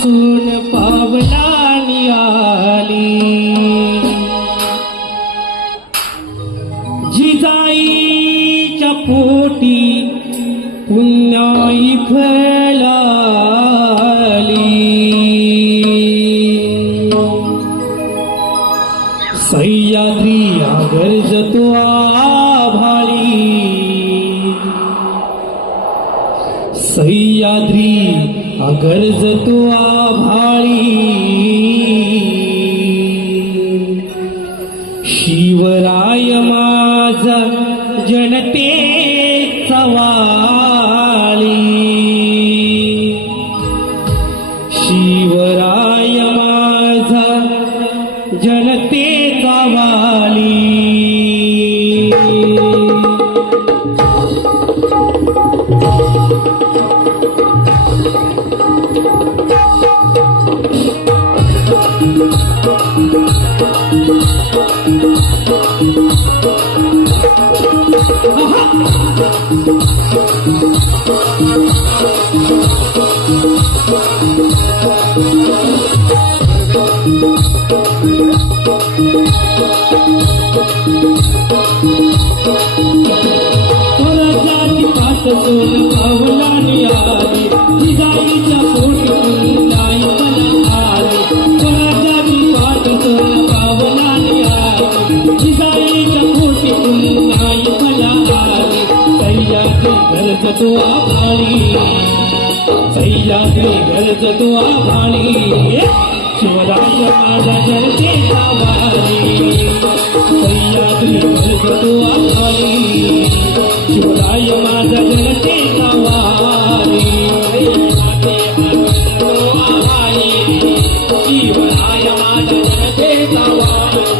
सोन पावलानी आली जिजाईच्या पोटी पुण्याई फळाली सह्याद्री आगर्जतो आभाळी सह्याद्री आगर्जतो आभाळी शिवराय माझा जनतेचा वाली शिवराय माझा जनतेचा वाली सोन पावलानी आली जिजाईच्या पोटी पुण्याई फळाली स्वराज्याची पाठ सोन पावलानी आली जिजाईच्या पोटी पुण्याई फळाली सह्याद्री गरजतो आभाळी सह्याद्री गरजतो आभाळी शिवराय माझा जनतेचा वाली सह्याद्री गरजतो आभाळी शिवराय माझा जनतेचा वाली शिवराय माझा जनतेचा वाली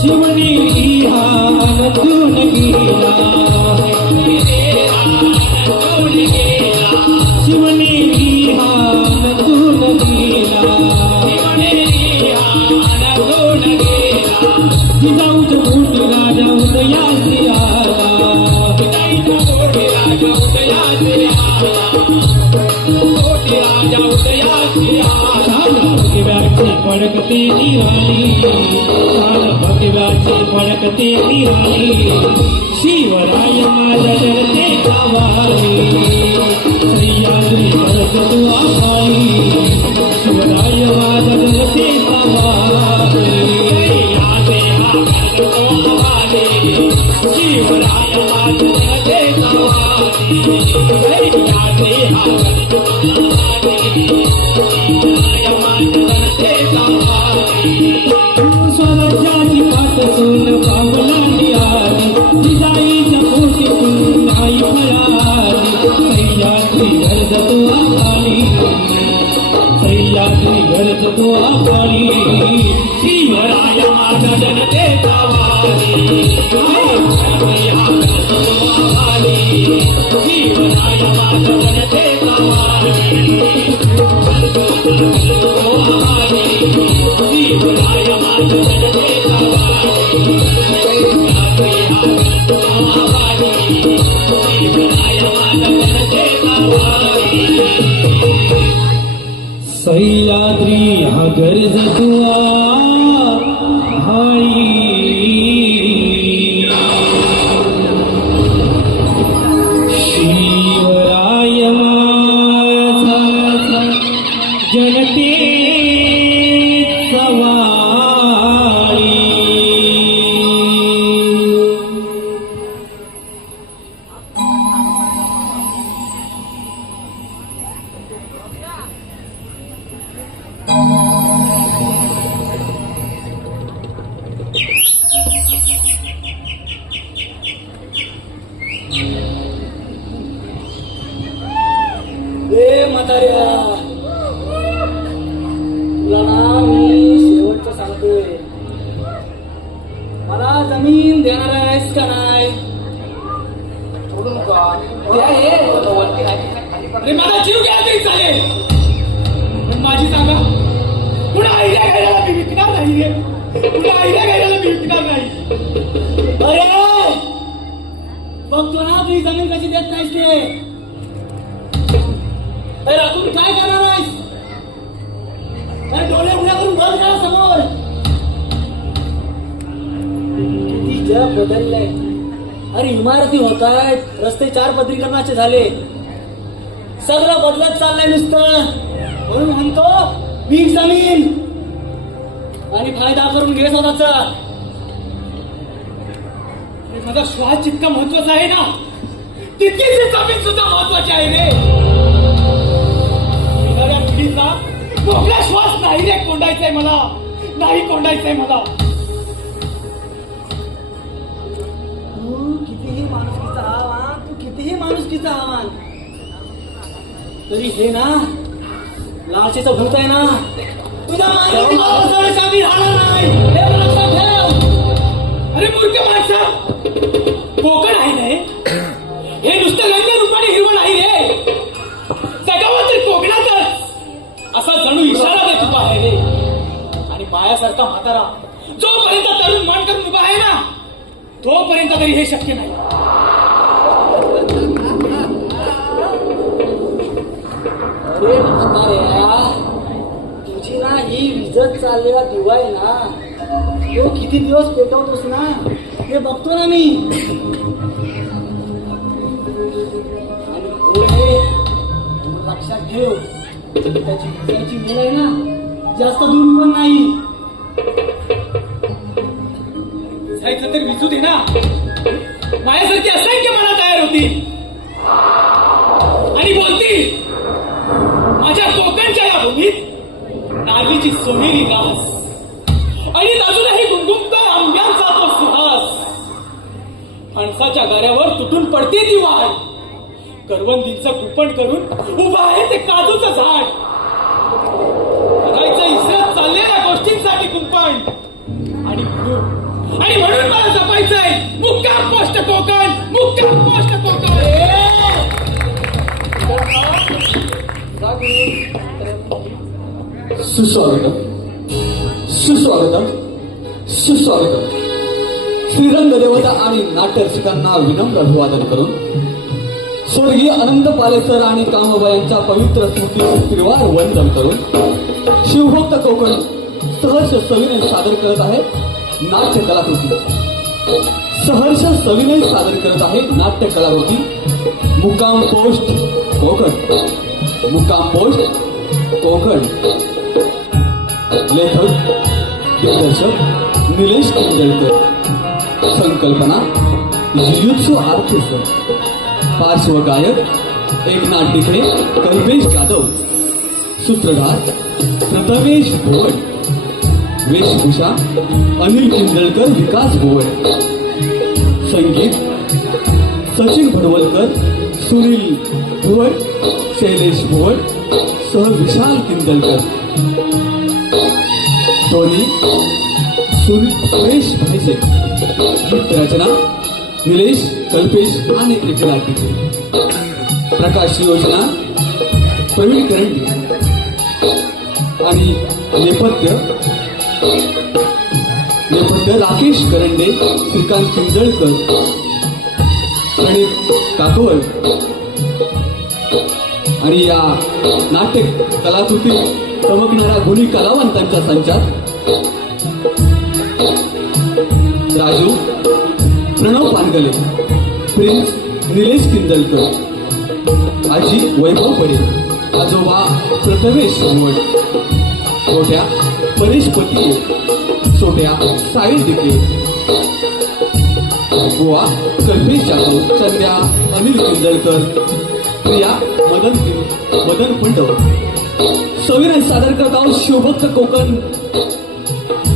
शिवनी हातून गेला शिवनी हातून गेला जिजाऊच्या पोटी राजा उदयासी आला भगव्याची फडकते निराली भगव्याची फडकते निराली शिवराय माझा जनतेचा वाली सह्याद्री गरजतो आभाळी शिवराय माझा जनतेचा वाली शिवराय माझा जनतेचा स्वराज्याची पाठ सोन पावलानी आली जिजाईच्या पोटी पुण्याई फळाली सह्याद्री गरजतो आभाळी सह्याद्री गरजतो आभाळी शिवराय माझा जनतेचा वाली शिवराय माझा जनतेचा वाली शिवराय माझा जनतेचा सह्याद्री हा गरजतो आभाळी शिवराय माझा जनतेचा वाली का नाही ते आहे. अरे माझा जीव घ्या तरी चालेल, पण माझी जागा पुन्हा आईल्या घराला मी विकणार नाही रे. पुन्हा आईल्या घराला मी विकणार नाही. अरे बघतो ना तुझी जमीन कशी देत नाहीस ते. अरे रातून काय करणार आहेस? अरे डोळे उघड्या करून बघ ना समोर. किती जग बदललंय. अरे इमारती होत आहेत, रस्ते 4 पदरीकरणाचे झाले, सगळं बदलत चाललंय नुसतं. म्हणून म्हणतो विक जमीन आणि फायदा करून घे स्वतःचा. माझा श्वास जितका महत्वाचा आहे ना, तितकीच ही जमीन सुद्धा महत्वाची आहे रे. येणाऱ्या पिढीचा मोकळा श्वास नाही रे कोंडायचाय मला, नाही कोंडायचंय मला. कितीही माणुसकीचं आव्हान तरी हे ना लालचेचं भूत आहे ना, तुझ्या माणसाला मी राहणार नाही हे लक्षात ठेव. अरे मूर्ख माणसा, कोकण आहे रे हे, नुसतं रंग रूपाने हिरवं नाही रे. जगावर तर कोकणातच असा जणू इशारा देत उभा आहे रे. आणि मायासारखा म्हातारा जोपर्यंत तरुण मान करून उभा आहे ना, तोपर्यंत तरी हे शक्य नाही. अरे म्हाताऱ्या, तुझी ना ही विजत चाललेला दिवा आहे ना, तो किती दिवस पेटवतोस ना हे बघतो ना मी. आणि पुढे लक्षात ठेव, त्याची वेळ आहे ना जास्त दूर पण नाही. जायचं तर विचू दे ना, माझ्यासारखी असंख्य मना तयार होती आणि बोलती माझ्या कोकणच्या या भूमीत नागीची सोनेरी गास आणि अजूनही गुंगुमतो आंब्यांचा तो सुहास. फणसाच्या गाऱ्यावर तुटून पडते ती वाट, करवंदीचं कुपण करून उभं आहे ते काजूचं झाड. करायचं इसरत चाललेल्या गोष्टींसाठी कुंपण आणि म्हणून मला जपायचंय मुक्काम पोस्ट कोकण, मुक्काम पोस्ट कोकण. सुस्वागतम सुस्वागतम सुस्वागतम. श्रीरंग देवता आणि नाट्य रसिकांना विनम्र अभिवादन करून स्वर्गीय अनंत पालेकर आणि कामबा यांच्या पवित्र स्मृती त्रिवार वंदन करून शिवभक्त कोकण सहर्ष सविनय सादर करत आहे नाट्य कलाकृती. सहर्ष सविनय सादर करत आहे नाट्य कलाकृती मुक्काम पोस्ट कोकण. मुक्काम पोस्ट कोकण. लेखक दिग्दर्शक निलेश कुंजळकर. संकल्पना युयुत्सु आर्केस्ट्रा. पार्श्वगायक एकनाथ टिपणे, कल्पेश जाधव. सूत्रधार प्रथमेश भोवड. वेशभूषा अनिल कुंजळकर, विकास भोवड. संगीत सचिन भडवलकर, सुनील भोवड, शैलेश भोवड सह विशाल किंदलकर. ध्वनी सुरेश भाईसे. गीत रचना निलेश, कल्पेश आणि एकनाथ टिपणे. प्रकाश योजना प्रवीण करंडी आणि नेपथ्य राकेश करंडे, श्रीकांत किंजळकर, प्रणित काकवड. आणि या नाट्य कलाकृती चमकणाऱ्या गुणी कलावंतांच्या संचात राजू प्रणव पानगले, प्रिन्स निलेश किंजळकर, आजी वैभव पडेल, आजोबा प्रथमेश भोवड, मोठ्या परेश पतिये, छोट्या साहिल दिके, बुवा कल्पेश जाधव, चंद्या अनिल किंजळकर, प्रिया मदन पंडव. सविनय सादर करत आहोत शिवभक्त कोकण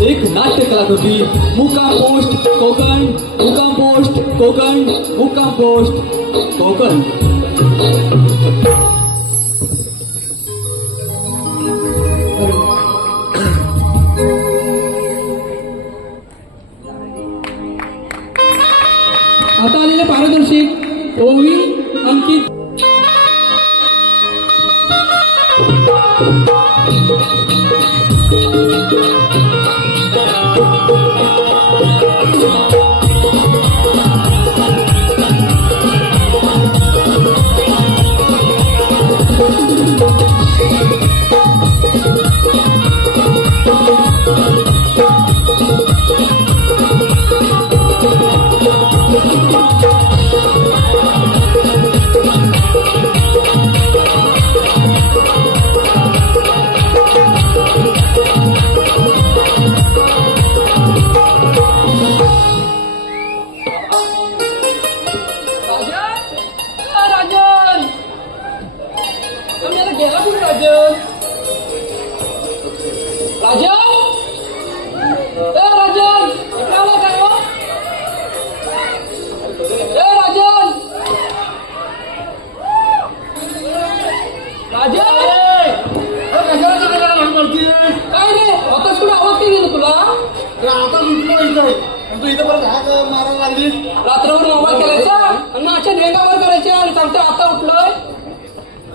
एक नाट्य कलाकृती मुक्काम पोस्ट कोकण. मुक्काम पोस्ट कोकण. मुक्काम पोस्ट कोकण. आता आलेले पारदर्शक ओवी अंकित रात्रभर मोबाईल करायचा आणि नाच्या ढेंगावर करायचे आणि सांगते आता उठलोय.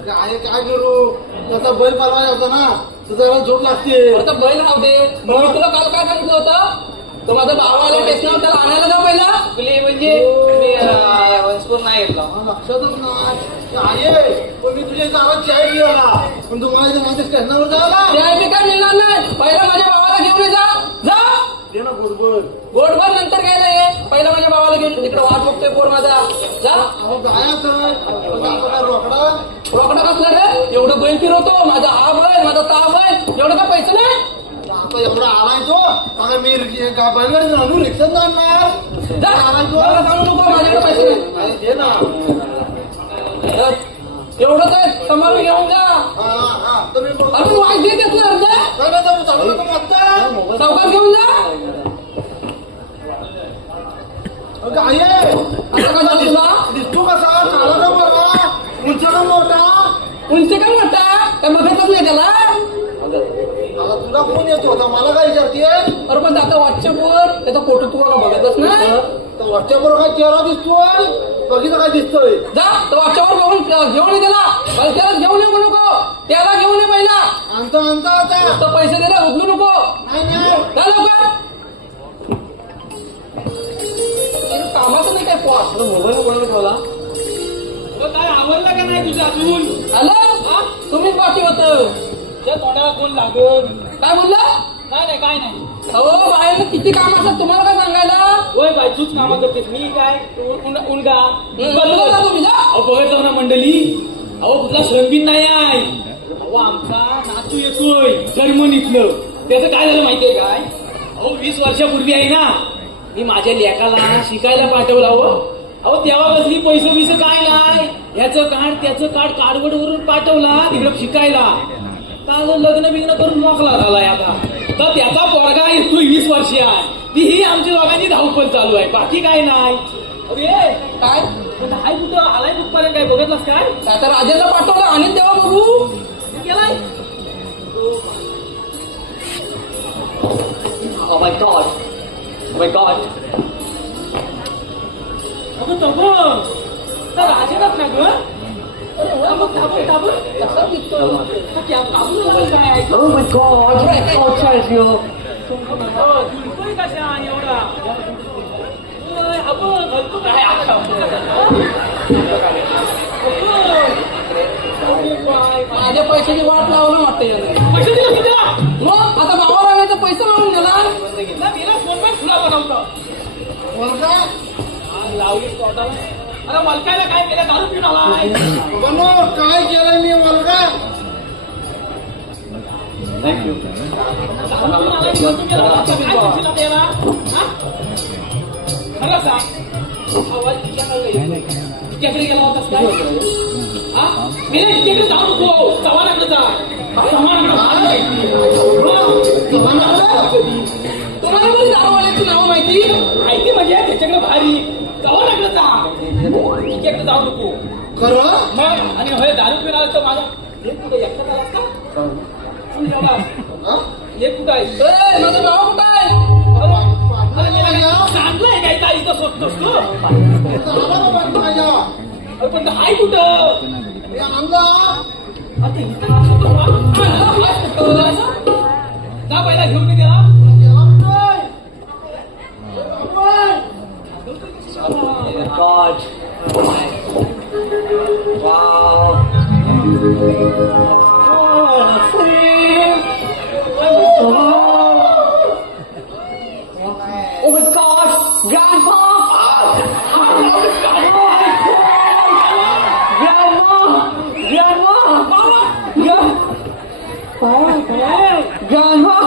काय करू त्याचा बैल पालवायचा होता ना तुझा झोप लागते. आता बैल राहू दे. मग मी तुला काल काय सांगितलं होतं? तो माझा भावाला टेस्टवर त्याला आणायला जा पहिला. तुले म्हणजे वंशपूर नाही येतला. लक्षातच नाही आहे पण मी तुझ्या गावात चाय मिळाला पण तुम्हाला इथे माझ्या स्टेशनावर जायला त्या बी काय मिळणार नाही. पहिला माझ्या भावाला घेऊन ये जा. जा दे ना गोडगोड. गोडभर नंतर घ्यायला ये. पहिला माझ्या भावाला घेऊन तिकडे वाट बघतोय पोर माझा. जा. अहो जायचं काय रोकडा रोकडा कसला रे? एवढं बैल फिरवतो. माझा हा बैल माझा ता बैल एवढं काय पैसे नाही. आता एवढा आलाय तो आता मी बैलगाडी आणून रिक्षात जाणार जा. आलाय तो मला सांगू नको माझ्याकडे पैसे नाही. अरे दे ना. एवढं काय सांभाळून घेऊन जा. हा तुम्ही अरे वाईट देत असलं अर्ध चौकात घेऊन जा. काय आता काय झालं तुला? दिसतो कसा काला का बरा उंच का मोठा उंची का मोठा काय बघतच नाही त्याला. आता तुला कोण येतो आता मला काय विचारते अरे पण आता व्हॉट्सअपवर त्याचा फोटो तू बघतच ना. व्हॉट्सअपवर काय चेहरा दिसतोय बघितलं काय दिसतोय जा तर व्हॉट्सअपवर बघून घेऊन ये त्याला. पण त्याला घेऊन येऊ नको. त्याला घेऊन ये पहिला. आणता आता तर पैसे दिले उचलू नको. नाही जा लवकर. कामाचं नाही काय पोहा मोबाईल कोणाला ठेवला. काय आवडलं का नाही तुझं अजून? आलं तुम्हीच बाकी होतं. त्या तोंडाला कोण लागल? काय म्हणलं? नाही काय नाही. अहो बाहेर किती काम असतात तुम्हाला काय सांगायला. होय बाई तूच कामा करतेस मी काय उनगा बदलू का तुम्ही जा. अहो बघत जाऊ ना मंडळी. अहो कुठला श्रमबीन नाही आहे. अहो आमचा नातू येतोय जर्मनीतलं. त्याचं काय झालं माहितीये काय? अहो 20 वर्षापूर्वी आहे ना मी माझ्या लेकाला शिकायला पाठवलं. अहो तेव्हा कसली पैसे काय नाही. ह्याचं कार्ड त्याचं कार्ड कार्डवड वरून पाठवला तिकडे शिकायला. का लग्न बिग्न करून मोकला झालाय आता. तर त्याचा पोरगा येतोय 20 वर्षी आहे. ती ही आमची दोघांची धावपळ चालू आहे बाकी काय नाही. अरे काय हाय कुठं आलाय कुठपर्यंत काय बघितलास काय? आता राजाला पाठवलं आणि तेव्हा बघू. गेलाय. Oh my God. Oh my God. अगं तबं तर राजेलाच ना ग. ताबून कसा दिसतो. ताबून काय Oh my God. Oh, Sergio. जुळतोय कशा एवढा आपण घालतो काय माझ्या पैशाची वाट लावलं वाटतं याने. पैसे दिले तुझ्या मग आता भावा रागायचा पैसा लावून गेला. गेला फोन पण खुला बनवतो लावली तोंडाला. अरे मलकायला काय केलं दारू पिऊन आलाय. बनो काय केलंय मी मुलगा Thank you. दारू पिऊन आलाय काय तुझीला त्याला खरं सांग. आवाज तिच्याकडे गेला होतास काय? मी तिच्याकडे जाऊ नको. चव्हाणाकडे जा. तुम्हाला कोणी दारूवाल्याची नावं माहिती. माहिती म्हणजे त्याच्याकडे भारी चव्हाणाकडे जा. तिच्याकडे जाऊ नको. खरं मग आणि होय दारू पिऊन आला तर माझा हे कुठे एकटा आलास का? हा? हे कुठं आहे? ए, माझा भावा कुठं आहे. अरे चांगलंय काय ताई इथं स्वतःच तू माझ्या अरे पण हाय कुठं हे आणला आता इथं ना पहिला घेऊन गेला God. Wow. Oh my God, Grandpa! Grandma! Grandma! Grandma!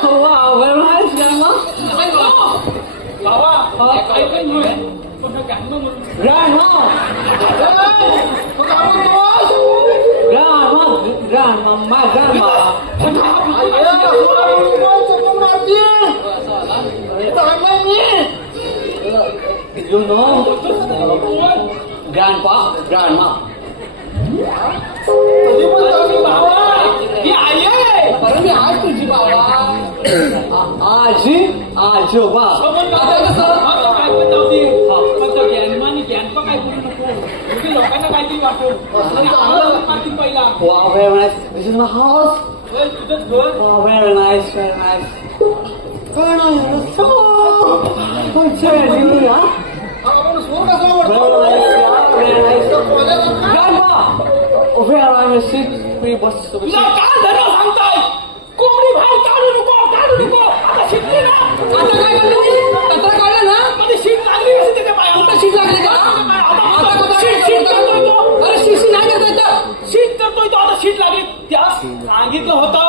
Come on, very nice, Grandma. बाबा काय काय म्हणून पण गाणं म्हणून Grandma! Grandma, my grandma. You know, grandpa, grandma. ही आई आहे अरे मी आज तुझी बाबा आजी आजोबा आता कसं काय पण जाऊ दे फक्त ज्ञानमानी ज्ञानपा काय बोलू नको म्हणजे लोकांना काहीतरी वाटो आणि आम्हाला पाठी पहिला Wow, very nice. This is my house. तुझंच घर Wow, very nice, very nice. Very nice. So, what's your name, huh? Very nice, yeah, very nice. Grandma! Over here, I'm a sick. We bus. तुला काय धर्म सांगताय कोंबडी बाहेर काढू नको आता शिकली ना आता काय करतो मी? कचरा काढला ना? मध्ये शीट लागली कशी त्याच्या पायावर आता शीट लागली का? आता शीट करतोय तो अरे शिशी नाही करता येतं. शीट करतोय तो आता शीट लागली त्याला सांगितलं होतं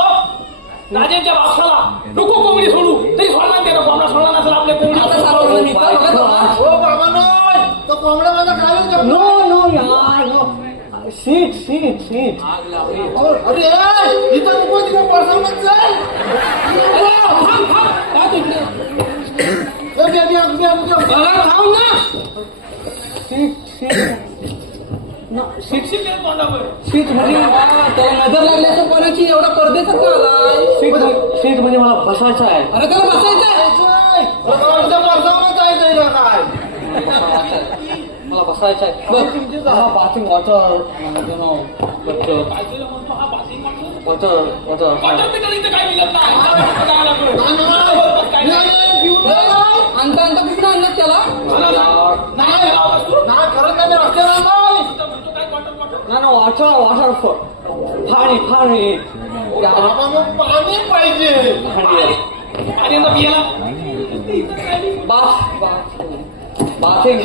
राजांच्या बादशाला नको कोंबडी सोडू तरी सोडला त्याला कोंबडा सोडला नसेल आपल्या कोंबडी आता सारवलं मी. तर बघा तो. हो बाबा नो तो कोंबडा माझा काय No, no, यार, no. Sit. अरे इथं नको तिकडे पडसावत चल शिक्षित तोंडावर सीट म्हणजे त्याला नजर लागल्याचं कोणाची एवढा परदेशात का आलाय सीट म्हणजे मला बसायचं आहे अरे त्याला बसायचं आहे पडसावत आहे काय मला बसायचं आहे मला बाथिंग वॉटर काय केलं म्हणतो हा बासिंग म्हणतो वॉटर वाटत नाही इथं काय मिळत नाही आणता कुठं आणलं त्याला नाही नाही खरं नाही रस्त्याला नाही म्हणतो काय क्वार्टर ना वॉटर पाणी बाबा मग पाणी पाहिजे आणि मग याला बाथिंग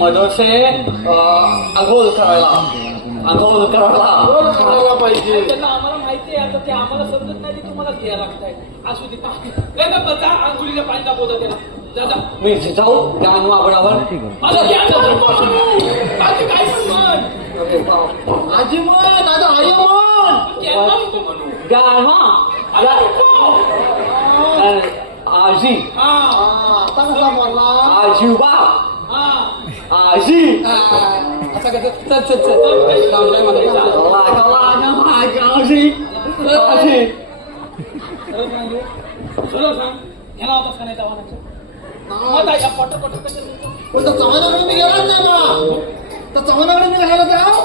मधो से आंघोळ करायला रोज करायला पाहिजे त्यांना आम्हाला माहिती आहे आता ते आम्हाला समजत नाही ते तुम्हाला घ्यायला लागतंय असू दे जा आंघोळीला पाणी दाखवता त्याला जा मी जाऊ ज्ञान आबडावर माझं ज्ञान नको म्हणू. बाकी काय पण म्हण आजी म्हण दादा आई म्हण ज्ञान नको म्हणू ज्ञान आता नको. आजी हा आता कसा बोलला आजोबा हा आजी असं कसं चल आजी सरळ सांग ह्याला होतास का नाही तवानाचं मग या पट पण तो चव्हाणाकडे मी गेलाच नाही ना तर चव्हाणाकडे मी राहायला जाऊ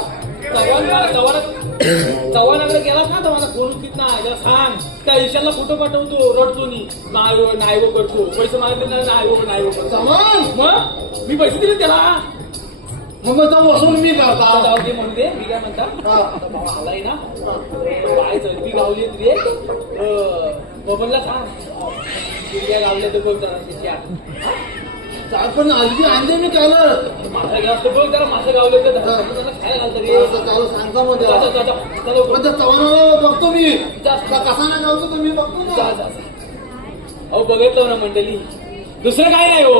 चव्हाणाकडे गेलास ना तर मला फोन उठीत ना याला सांग त्या ईशाला फोटो पाठवतो रडतो नाही वो करतो पैसे मागितले नाही वो करतो चव्हाण मग मी पैसे दिले त्याला मग तो बसून मी करता जाऊ दे म्हणते मी काय म्हणता आता भाऊ आलाय ना बाय चलती गावली रे बबनला सांग गिरग्या गावल्या तर बघ जरा त्याच्या चार पण आजी आणले मी काल मासा घ्या तर बघ जरा मासा गावले तर खायला घालतं रे चालू सांगता मग जा, जा, जा, जा. चला, पण त्या चव्हाणाला बघतो मी जा. कसा नाही गावतो तो मी बघतो जा, ना जा, जा. अहो बघितलं ना मंडळी दुसरं काय नाही हो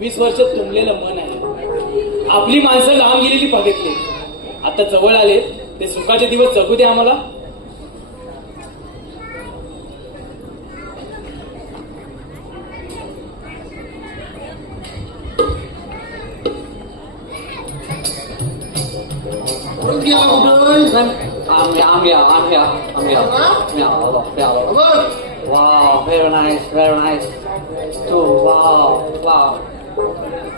20 वर्ष तुंबलेलं मन आहे आपली माणसं लांब गेलेली बघितली आता जवळ आले ते सुखाचे दिवस जगू दे आम्हाला परत गेला कुठं I'm here. बघ Wow, very nice, very nice. Too, wow, wow.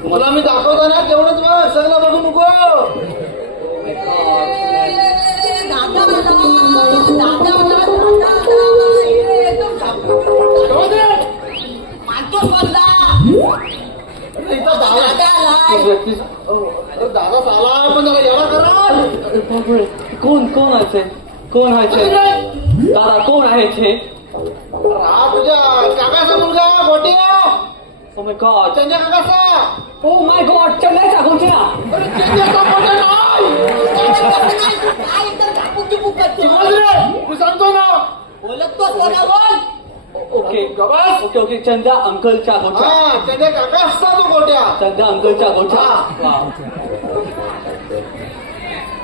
तुला मी दाखवतो ना तेवढंच बघ सगळं बघू नको Oh my God. अरे इथं दादा Please. अरे दादा आला पण त्याला याला करा कोण आहे ते? कोण आहे ते? दादा कोण आहे ते? हा तुझ्या काकाचा मुलगा गोट्या Oh my God. त्यांच्या काकाचा Oh my God. चंद्राचा गोठ्या. अरे त्यांच्या गोट्या नाही तू सांगतो ना ओके ओके चंद्रा अंकलच्या गोठ्या. हा त्यांच्या काका असता तो गोट्या चंद्रा अंकलच्या गोठ्या. Wow.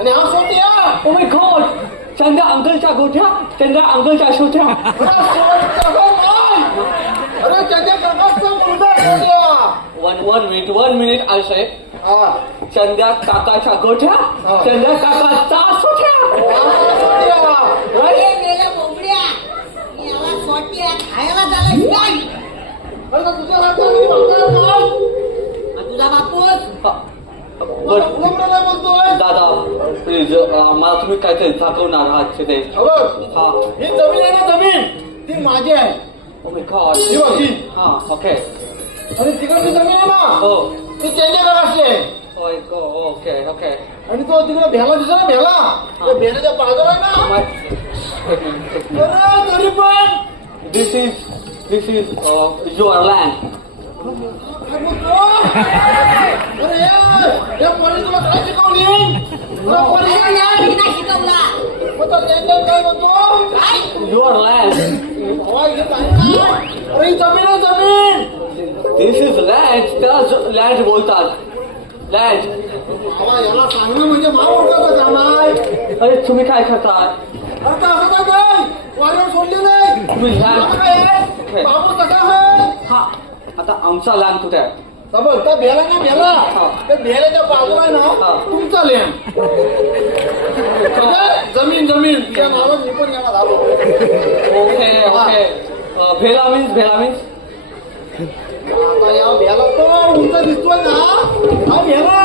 आणि हा गोट्या Oh my God. Chandra अंकलच्या गोठ्या. Chandra अंकलच्या छोट्या. अरे त्यांच्या काकाचा मुलगा गोट्या one minute, I'll say. हा चंद्रा काकाच्या गोठ्या. चंद्रा काकाचा छोट्या. अरे तुझ्या राजा तुझा बापूस बोलतोय दादा प्लीज मला तुम्ही काहीतरी दाखवणार आहात ते. हा. ही जमीन आहे ना जमीन ती माझी आहे Oh my God. ही बघ ही हा ओके. आणि तिकडची जमीन आहे ना हो ती त्यांच्या घराची आहे ओके ओके. आणि तो तिकडे भेला दिसला ना भेला त्या भेलाच्या बाजूला आहे ना अरे तरी पण This is your land. काय बोलतो? अरे या पोरी तुला काय शिकवली तुला पोरी शिकवली शिकवला मग तर त्यांच्या काय म्हणतो Your land. हवा घेत आहे ना? अरे ही जमीन आहे जमीन This is land. त्याला land बोलतात. Land. हवा याला सांगणं म्हणजे महामोठाचं काम आहे अरे तुम्ही काय करता? अरे का असं काय नाही वाऱ्यावर सोडले नाही तुम्ही land. आता काय आहे बाबू कसा आहे हा आता आमचा land कुठे आहे? बघ त्या भेला ना भेला त्या भेलाच्या बाजूला आहे हा. ना तुमचा लँड जमीन जमीन तुझ्या नावात मी पण येणार आलो ओके. भेला मीन्स आता या भेला तो उंच दिसतोय ना हा भेला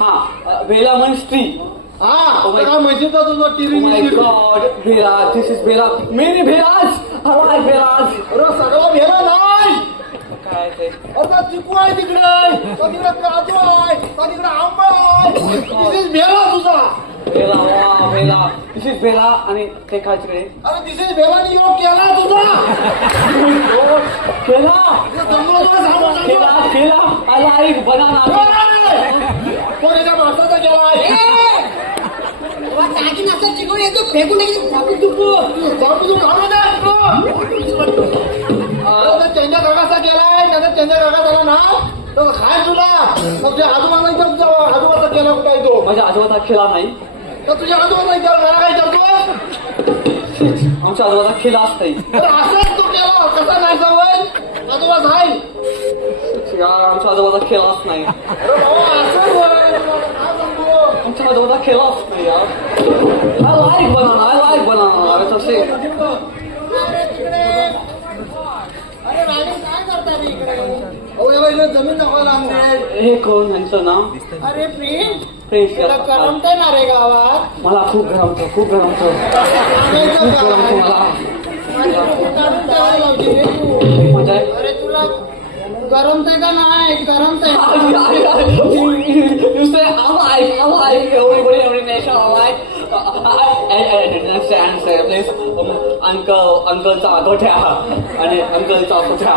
हा भेला मीन्स ट्री. हा काय माहिती का तुझं टिरी Oh my God. भेला. This is भेला. Many भेलास. I like भेलास. अरे सगळा भेला नाही काय ते? आता चिकू आहे तिकडे तिकडे काजू आहे तिकडे आंबा आहे This is भेला तुझा भेला वा भेला. This is भेला आणि ते काय तिकडे? अरे This is भेला योग केला तुझा भेला. जमलो तुला सांगू भेला. I like banana. कोणाच्या माणसाचा गेला आहे टाकी नसेल चिकून येतो फेकून टाकून तुपू बाबू तू घालू दे त्यांच्या काकाचा गेलाय त्याचा त्यांच्या काका झाला ना तर खाय तुला मग तुझ्या आजोबाला इथं तुझ्या आजोबाचा केला काय तो माझ्या आजोबाचा खेळा नाही. तर तुझ्या आजोबाला इथं मला काय करतो आमच्या आजोबाचा खेळाच नाही. तर असंच तू केला कसा नाही सवय आजोबा नाही यार आमच्या आजोबाचा खेळाच नाही. अरे बाबा असं बोल, काय सांगू आमच्या आजोबाचा खेळाच नाही यार. I like banana. तसे अरे तिकडे अरे राणी काय करता रे इकडे अहो याला इकडे जमीन दाखवायला आणले हे कोण यांचं नाव? अरे प्रिन्स प्रिन्स. तुला करमतंय ना रे गावात मला खूप गरमतं खूप सांगायचं काय? मला. काढून टाकायला लावली रे तू. म्हणजे अरे तुला करमतंय का नाही करमतंय You say I'm like every nation I'm like and say please uncle गोठ्या आणि अंकलचा गोठ्या.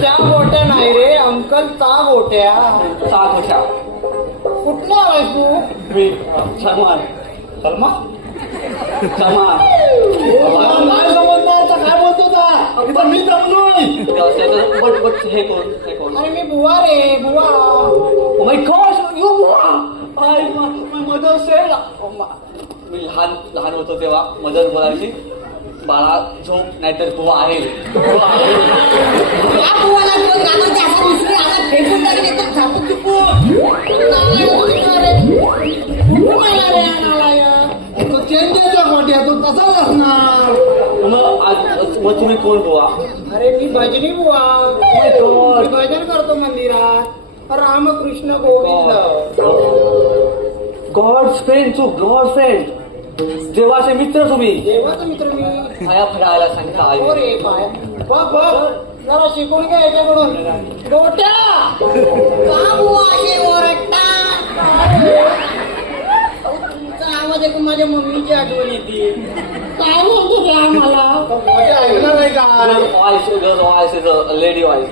त्या गोट्या नाही रे अंकल चा गोट्या गोठ्या. कुठला आहेस तू मी सलमान. नाही समजणार तर काय बोलतो का इथं मी जमलोय बट हे कोण? अरे मी बुवा रे बुवा Oh my gosh, you my mother said. मी लहान होतो तेव्हा मदर बोलायची बाळा झोप नाहीतर बुवा आहे बुवा आहे. या बुवाला दोन गावाचे असं दुसरे आला फेकून टाकले तर झापून चुपून कुठून आला रे हा नालायक? तो चेंजेचा गोट्या तो तसाच असणार. मग तुम्ही कोण बुवा? अरे मी भजनी बुवा मी भजन करतो मंदिरात रामकृष्ण गोविंद गॉड्स फ्रेंड तू गॉड फ्रेंड देवाचे मित्र तुम्ही. देवाचा मित्र मी पाया फडायला सांगता हो रे पाय बघ बघ जरा शिकून घ्या याच्याकडून गोट्या का बुवा असे ओरडता? तुमचा आवाज ऐकून माझ्या मम्मीची आठवण येते. काय म्हणतो रे आम्हाला? गोट्या ऐकणार आहे का? Voice is a lady voice.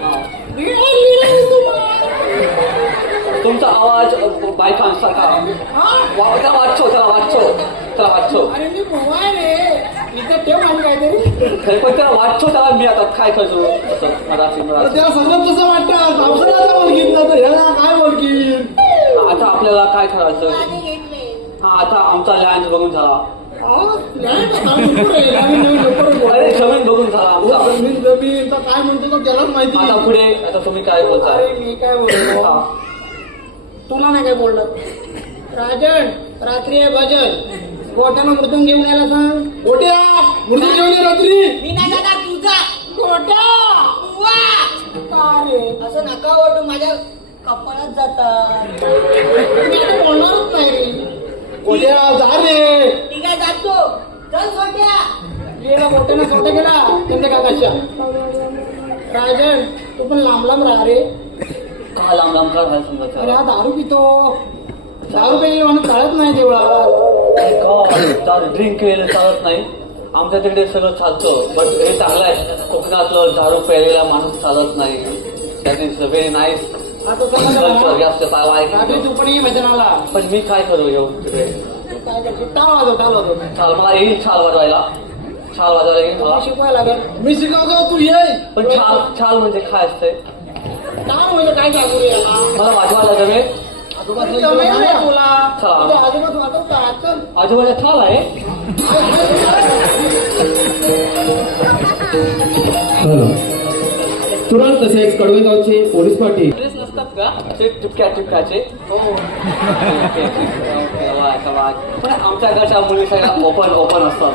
तुमचा आवाज बायकांसारखा त्याला वाटतो त्याला वाटतो अरे मी बुवा आहे रे इथं ठेव माझी काहीतरी खरं पण त्याला वाटतो त्याला मी आता काय करतो असं मराठी त्याला सगळं तसं वाटतं. पावसाळ्याचा बोलकीत ना तर ह्याला काय बोलकीत. आता आपल्याला काय करायचं? आधी घेतले हा आता आमचा लँड बघून झाला. जमीन अरे जमीन बघून झाला आमचा. जमीन तर काय म्हणतो तो त्यालाच माहिती. आता पुढे आता तुम्ही काय बोलताय? अरे मी काय बोलतो हा. तुला नाही काय बोललं राजन रात्री आहे भजन गोट्यानं मृदून घेऊन यायला सांग. गोट्या मुर्दी घेऊन ये रात्री. मी नाही जाणार तुझा गोट्या अरे असं नका ओरडू माझ्या कपाळात जातात. मी आता बोलणारच नाही रे. गोट्या जा रे. ठीक आहे जातो चल सोट्या गेला मोठ्यानं सोट्या गेला त्यांच्या काकाच्या. राजन तू पण लांब लांब राहा रे. का लांब लांब काय अरे समजायचं? हा दारू पितो दारू पेली म्हणून चालत नाही देवळात. ड्रिंक केलेलं चालत नाही. आमच्या तिकडे सगळं चालतं बट हे चांगलं आहे. कोकणातलं दारू प्यायलेला माणूस चालत नाही. That is very nice. आता चला जास्त रात्री तू पण ये भजनाला. पण मी काय करू येऊन तिकडे? तू काय करतो टाळ वाजव छाल मला येईल छाल वाजवायला. छाल वाजवायला येईल तुला मला. शिकवायला लागेल. मी शिकवतो तू ये. पण छाल म्हणजे काय असते? टाळ म्हणजे काय सांगू रे याला? मला वाजवायला जमेल. जमेल रे तुला. चला. तुझ्या आजोबात वाजवतात. चल. आजोबाला छाल आहे. हॅलो तुरंत तसेच कडवेगावचे पोलीस पाटील ड्रेस नसतात का? ते टिपक्याचे पण आमच्या घरच्या मुली सगळ्या ओपन असतात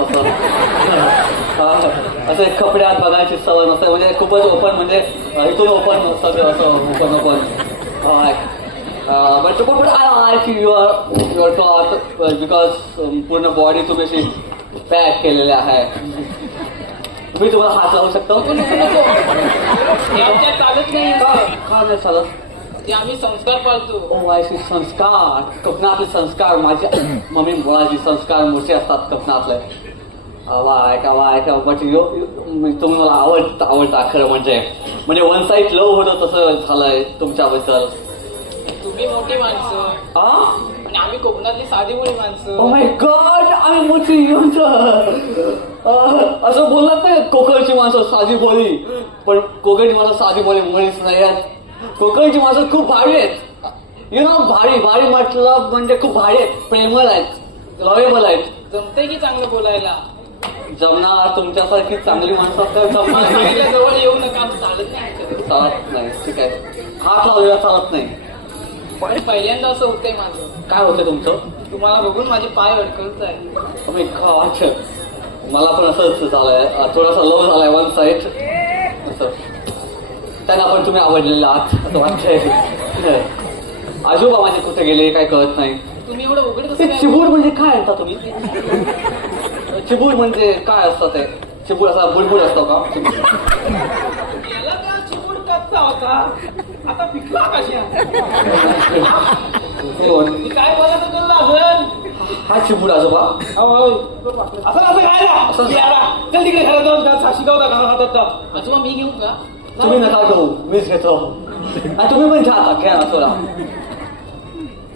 असं एक कपड्यात बघायची सवय नसते. म्हणजे खूपच ओपन म्हणजे इथून ओपन सगळं असं ओपन बट पण आय की युअर क्लॉथ बिकॉज पूर्ण बॉडी तुम्ही अशी पॅक केलेली आहे. मी तुम्हाला हात लावू शकतो. हे आमच्यात चालत नाही का नाही चालत? ते आम्ही संस्कार पाळतो. ओवायचे संस्कार कोकणातले संस्कार माझ्या मम्मी मुळाचे संस्कार मोठे असतात कोकणातले. बट तुम्ही मला आवडता खरं म्हणजे वन साईड लव होतं तसं झालंय तुमच्याबद्दल. तुम्ही मोठी माणसं आणि आम्ही कोकणातली साधी मुली माणसं. ओ माय गॉड आम्ही मोठी असं बोलत नाही. कोकणची माणसं साधी बोली पण कोकणची माणसं साधी बोली मुळीच नाही आहेत. कोकणची माणसं खूप भारी आहेत. यु नो भारी म्हटलं म्हणजे खूप भारी आहेत. प्रेमळ आहेत. लॉयबल आहेत. जमतंय की चांगलं बोलायला? जमणार तुमच्यासारखी चांगली माणसं असतात जमणार नाही. सांगितलं जवळ येऊ नका चालत नाही आमच्याकडे. चालत नाही. ठीक आहे हात लावलेला चालत नाही. पण पहिल्यांदा असं होतंय माझं. काय होतं तुमचं? तुम्हाला बघून माझे पाय अडकळत आहे. Oh my God. मला पण असंच झालंय. थोडासा लो झालाय वन साईड असं. त्यांना पण तुम्ही आवडलेले आहात असं वाटतंय. आजोबा माझे कुठे गेले काय कळत नाही. तुम्ही एवढं उघड कसं ते काय? चिबूड म्हणजे काय आणता तुम्ही? चिबूड म्हणजे काय असतं ते? चिबूड असा बुडबुड असतो का? याला का चिमूड कच्चा होता आता पिकला कशा? कोण? मी काय बोलायचं तुला अजून? हा चिबूड आजोबा. असं काय ना? चल तिकडे घरात जाऊन शिकवता घरात आजोबा मी घेऊ का? तुम्ही नका घेऊ मीच घेतो. आणि तुम्ही पण घ्या घ्या ना थोडा.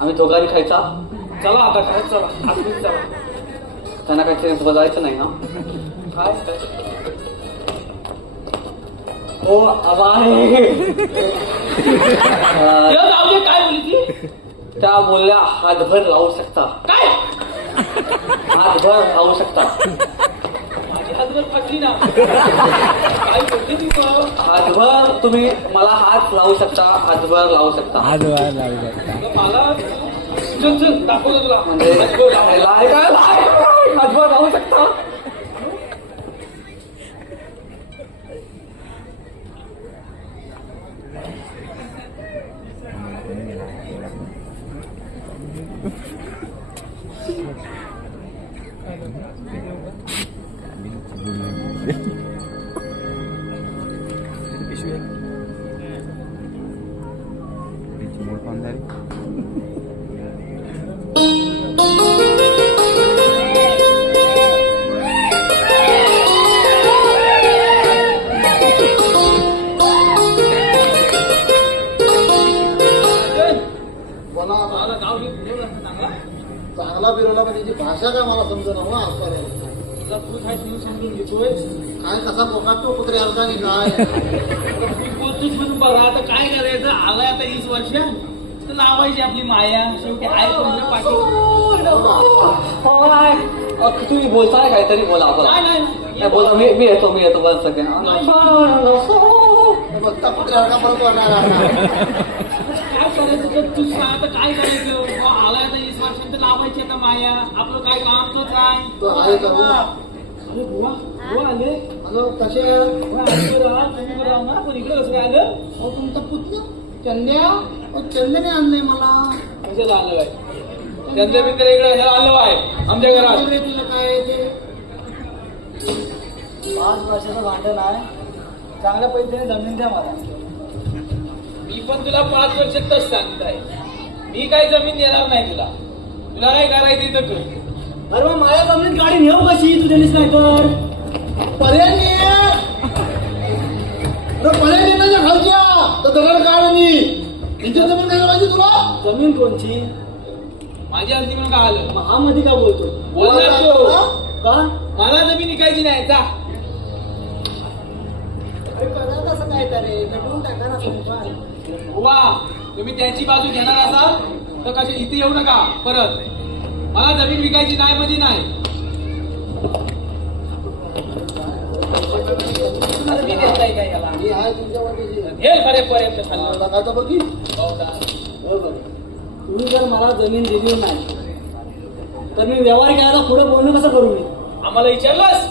आम्ही दोघांनी खायचा. चला आता खरंच चला आजच चला. त्यांना काहीतरी बजायचं नाही ना? काय हो आबाय. जाऊ दे काय बोलली ती? त्या बोलल्या हातभर लावू शकता. काय हातभर लावू शकता. माझे हात जर फटली ना काय बोलते ती तो? हातभर तुम्ही मला हात लावू शकता, हातभर लावू शकता. मला चल चल दाखवतो तुला म्हणजे हातभर लावू शकता. बोला आता. मला नाव घेऊन चांगला चांगला फिरवला पण त्याची भाषा काय मला समजा ना आजकाल तुझा तू काय म्हणून समजून घेतोय काय कसा पोकाट तो कुत्रे आलता आणि काय तू बोलतोच म्हणून बघा आता काय करायचं आलाय आता 20 वर्ष तर लावायची आपली माया शेवटी आहे कोणत्या पाठी तुम्ही बोलताय काहीतरी बोला बोला. नाही नाही, बोला मी येतो बस सगळे. बघता कुत्रे आलता परत वाढणार काय करायचं तर तू सांग आता काय करायचं आलाय आता 20 वर्ष तर लावायची आता माया आपलं काय काम तोच आहे तो आहे का बुवा? अरे बुवा बुवा आले हॅलो कसे बुवा, आले बरं, तुम्ही बरं आहो ना पण इकडे कसं काय आलं अहो तुमचा पुतण्या चंद्या चंद्याने आणलंय मला कशाला आलं काय त्यांच्या मित्र इकडे आलं आहे आमच्या घरात तुला काय आहे ते 5 वर्षाचं भांडण आहे चांगल्या पैशाने जमीन द्या मला मी पण तुला 5 वर्षातच सांगताय मी काही जमीन देणार नाही तुला तुला काय करायचं तर कर अरे मग माझ्या जमिनीत गाडी नेऊ कशी तू देलीस नाही तर पर्याय नाही आहे. अरे पर्याय देण्याच्या खालच्या तर दगड काढ मी तिच्या जमीन काय पाहिजे तुला जमीन कोणची माझ्या हल्ली म्हणून काय आलं मग हा मध्ये का बोलतो बोलणार तो का मला जमीन विकायची नाही जा अरे करा कसं काय तरी नटवून टाका ना तुम्ही पण. बुवा तुम्ही त्यांची बाजू घेणार असाल तर कसे इथे येऊ नका परत मला जमीन विकायची नाही म्हणजे नाही अरे मी देताय काय याला ही आहे तुमच्या वाटेची हे पर्यंत खाल्लं टाकायचं बघी तुम्ही जर मला जमीन दिली नाही तर मी व्यवहार करायला पुढे बोलणं कसं करू मी आम्हाला विचारलंस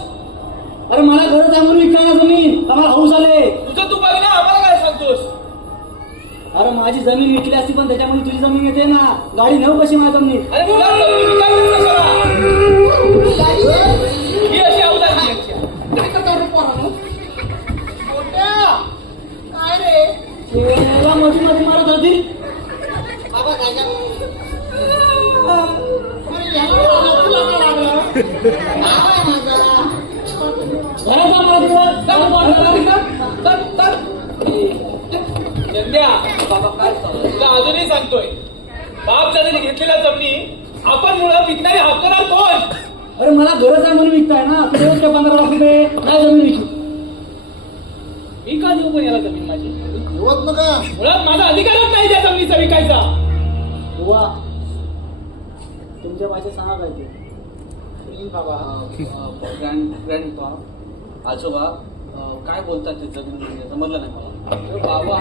अरे मला गरज आहे म्हणून विकायला जमीन आम्हाला हाऊस आले तुझं तू बघ ना आम्हाला काय सांगतोस अरे माझी जमीन विकली असती पण त्याच्यामध्ये तुझी जमीन येते ना गाडी नेऊ कशी माझ्या जमीन अरे तुला जमीन विकायची कशाला? ही अशी अवतार काय करता रे पोरांनो? पोट्या, काय रे याला मध्ये मध्ये मारत होती बाबा काय काय अरे याला तुला काय लागलं नाव आहे माझा घरात जा मला चंद्या तुला अजूनही सांगतोय बाप जरी घेतलेल्या जमिनी आपण मुळात विकणारे हक्कदार कोण अरे मला गरज आहे म्हणून विकताय ना तू रोज 15 लाख रुपये नाही जमीन विकू मी का देऊ पण याला जमीन माझी होत नका मुळात माझा अधिकारच नाही त्या जमिनीचा विकायचा बुवा तुमच्या भाषेत सांगा काय ते बाबा ग्रँड आजोबा काय बोलतात ते जमीन म्हणजे समजलं नाही मला. अरे बाबा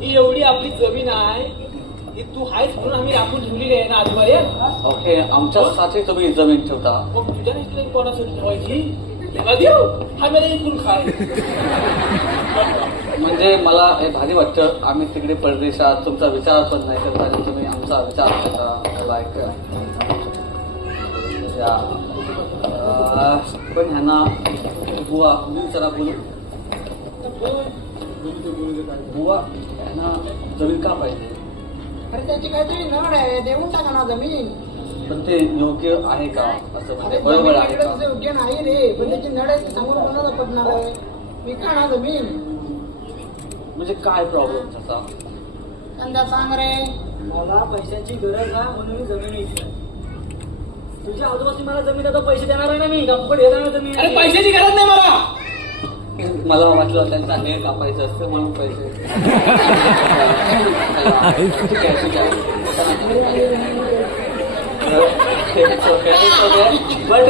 ही एवढी आपली जमीन आहे की तू आहेस म्हणून आम्ही राखून ठेवलेली आहे ना आजपर्यंत ओके आमच्यासाठी तुम्ही जमीन ठेवता. मग तुझ्या नाही कोणासाठी ठेवायची तेव्हा देऊ हा मेरा इकून खाय म्हणजे मला हे भारी वाटतं आम्ही तिकडे परदेशात तुमचा विचार पण नाही करता आणि तुम्ही आमचा विचार करता लाईक पण ह्यांना बुवा मी जरा बोलू बुवा ह्यांना जमीन का पाहिजे अरे त्याची काहीतरी नड आहे देऊन टाका ना जमीन पण ते योग्य आहे का असं म्हणजे अरे बरोबर आहे जमीन का इकडे योग्य नाही रे पण त्याची नड आहे ती सांगून कोणाला पडणार आहे विका ना जमीन म्हणजे काय प्रॉब्लेम त्याचा त्यांना सांग रे मला पैशांची गरज आहे म्हणून मी जमीन विकली तुझ्या आजूबाजू मला जमीन आता पैसे देणार आहे ना मी गप्पड येणार ना जमीन अरे पैशाची गरज नाही मला मला वाटलं त्यांचा हे कापायचं असतं म्हणून पैसे ठीक आहे ठीक आहे बट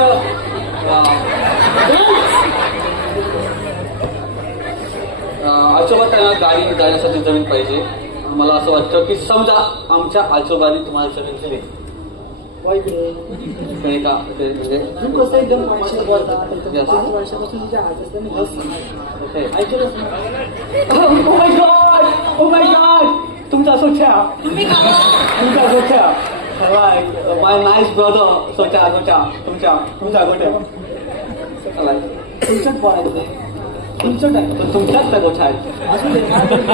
आजोबा त्यांना गाडी जाण्यासाठी जमीन पाहिजे. मला असं वाटतं की समजा आमच्या आजोबांनी तुम्हाला जमीन दिली काही का ते म्हणजे तू कसं एकदम पैसे बोलता Yes. 5 वर्षापासून तुझ्या आजोबांनी बस Okay. ऐकलंच ओ माय गॉड तुमचा सोच्या तुम्ही खावा. तुमचा सोच्या माय नाईस ब्रदर सोच्या तुमच्या गोट्या चला तुमच्याच बोलायचं तुमचं काय पण तुमच्याच त्या गोठ्या आहेत. असू दे काय तरी.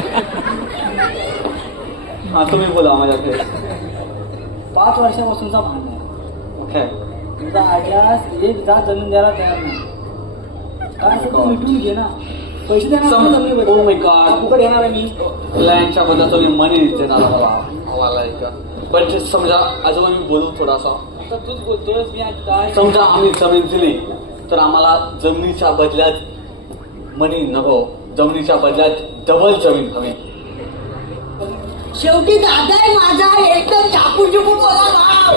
हा तुम्ही बोला माझ्याकडे. 5 वर्षापासूनचा भांडण आहे. ओके तुमचा आयडियास एक जात जमीन द्यायला तयार नाही. काय असं तू मिटून घे ना. पैसे देणार Some- नाही जमिनीबद्दल. Oh my God. फुकट येणार आहे मी. लँडच्या बद्दल तुम्ही मनी देणार आम्हाला एक पण ते समजा आजोबा मी बोलू थोडासा. आता तूच बोलतोयस मी आज काय समजा आम्ही जमीन दिली तर आम्हाला जमिनीच्या बदल्यात मनी नको, जमिनीच्या बदल्यात डबल जमीन हवी. शेवटी दादा आहे माझा एकदम चाकू चुकू बोला भाव.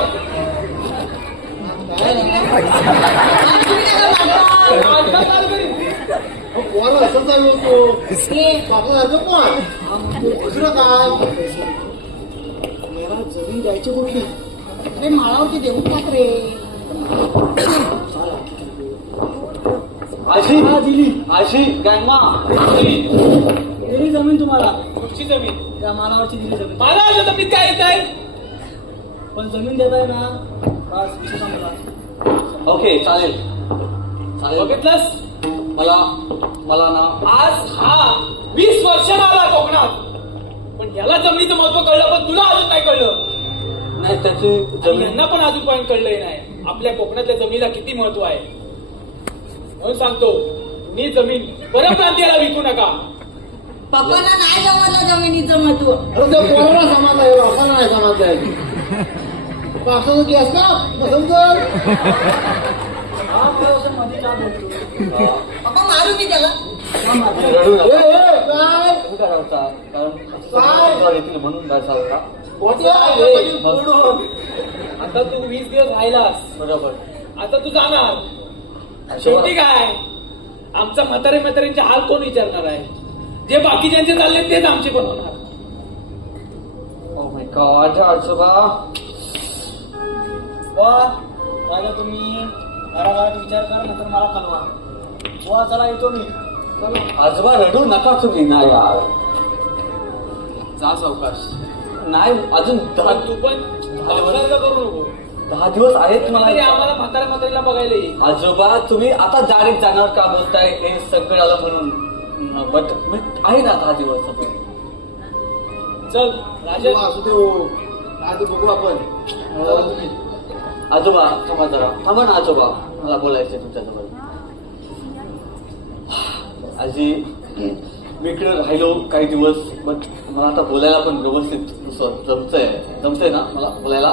कोण असं चालू होतो बापू कोण दुसरं काय मला जमीन द्यायची कुठली अरे माळावरती देऊ टाक रे. अशी हा, दिली. अशी गॅंगमा दिली जमीन तुम्हाला कुठची जमीन त्या मालावरची दिली जमीन मला आता जमीन काय येत आहे पण जमीन देताय ना बस विषय संपला. ओके चालेल चालेल. बघितलंस मला ना आज हा 20 वर्षांना आला कोकणात पण याला जमिनीचं महत्व कळलं पण तुला अजून नाही कळलं नाही त्याची आणि जमीन यांना पण अजूनपर्यंत कळलंय नाही आपल्या कोकणातल्या जमिनीला किती महत्व आहे. म्हणून सांगतो मी जमीन परप्रांतीयाला विकू नका. पप्पांना नाही जमलं जमिनीचं महत्व. अरे ते कोणाला समाज आहे बापाला नाही समाज आहे पावसाचं गॅस ना समजल हा मला असं मध्ये का बोलतो पप्पा मारू मी त्याला. रडू नका. काय तुम्ही काय करता? कारण काय? येतील म्हणून जायचा होता. आता तू 20 दिवस राहिलास बरोबर. आता तू जाणार शेवटी काय आमचा म्हाताऱ्यांचे हाल कोण विचारणार आहे. जे बाकीच्यांचे चालले तेच आमचे पण होणार. ओ माय गॉड आजोबा वा राजा तुम्ही घराघरात विचार करा नंतर मला कळवा. वा चला येतो मी. चलो. आजोबा रडू नका तुम्ही. नाही यार जा सावकाश. नाही अजून पण तू पण संसर्ग करू नको. 10 दिवस आहेत तरी मला. आम्हाला म्हाताऱ्याला बघायला येईल. आजोबा तुम्ही आता डायरेक्ट जाणार का बोलताय हे संकट आलं म्हणून बट मी आहे ना 10 दिवस आपण. चल राजा असू दे आधी बघू आपण चला तुम्ही. आजोबा थांबा जरा. थांबा ना आजोबा मला बोलायचंय तुमच्याजवळ. आजी मी इकडे राहिलो काही दिवस बट मला आता बोलायला पण व्यवस्थित जमतंय ना मला बोलायला.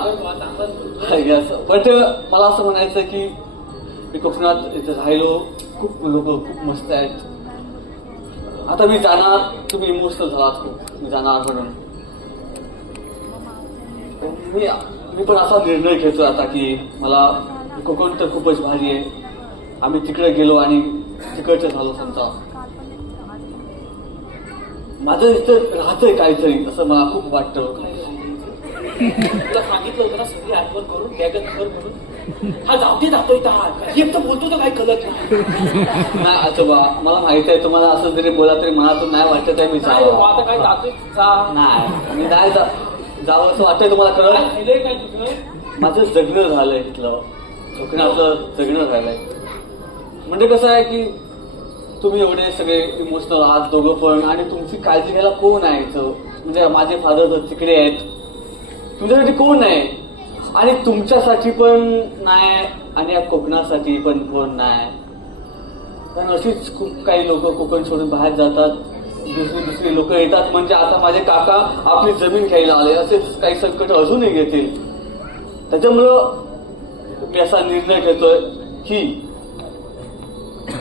Yes. बट मला असं म्हणायचं की मी कोकणात इथे राहिलो खूप लोक खूप मस्त आहेत. आता मी जाणार तुम्ही इमोशनल झालात खूप मी जाणार म्हणून मी पण असा निर्णय घेतोय आता की मला कोकण तर खूपच भारी आहे. आम्ही तिकडे गेलो आणि तिकडचं झालो समजा माझं इथं राहतंय काहीतरी असं मला खूप वाटतं. तुला सांगितलं होतं ना सगळी आठवण करून बॅगत भर म्हणून. हा जातोय इथं हा एक तर बोलतो तर काही कळत नाही. नाही आजोबा मला माहित आहे तुम्हाला असं जरी बोला तरी मला तर नाही वाटत आहे मी काय जावं. आता काय जातोय जा. नाही मी नाही जावं असं वाटतंय तुम्हाला काय कळत. राहिलंय काय तुझं. माझं जगणं झालंय तिथलं कोकणातलं जगणं झालंय. म्हणजे कसं आहे की तुम्ही एवढे सगळे इमोशनल आहात दोघं पण आणि तुमची काळजी घ्यायला कोण आहे इथं. म्हणजे माझे फादर तिकडे आहेत तुमच्यासाठी कोण नाही आणि तुमच्यासाठी पण नाही आणि या कोकणासाठी पण कोण नाही. कारण अशीच खूप काही लोक कोकण सोडून बाहेर जातात. दुसरी लोक येतात म्हणजे आता माझे काका आपली जमीन घ्यायला आले असेच काही संकट अजूनही येतील. त्याच्यामुळं मी असा निर्णय घेतोय की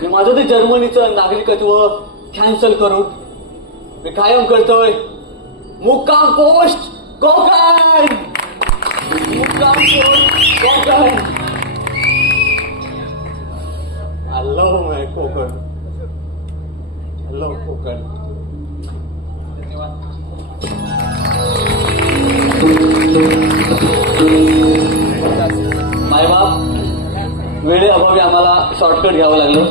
मी माझं ते जर्मनीचं नागरिकत्व कॅन्सल करून मी कायम करतोय मुक्काम पोस्ट कोकण. मुक्काम पोस्ट कोकण. वेळेअभावी आम्हाला शॉर्टकट घ्यावं लागलं.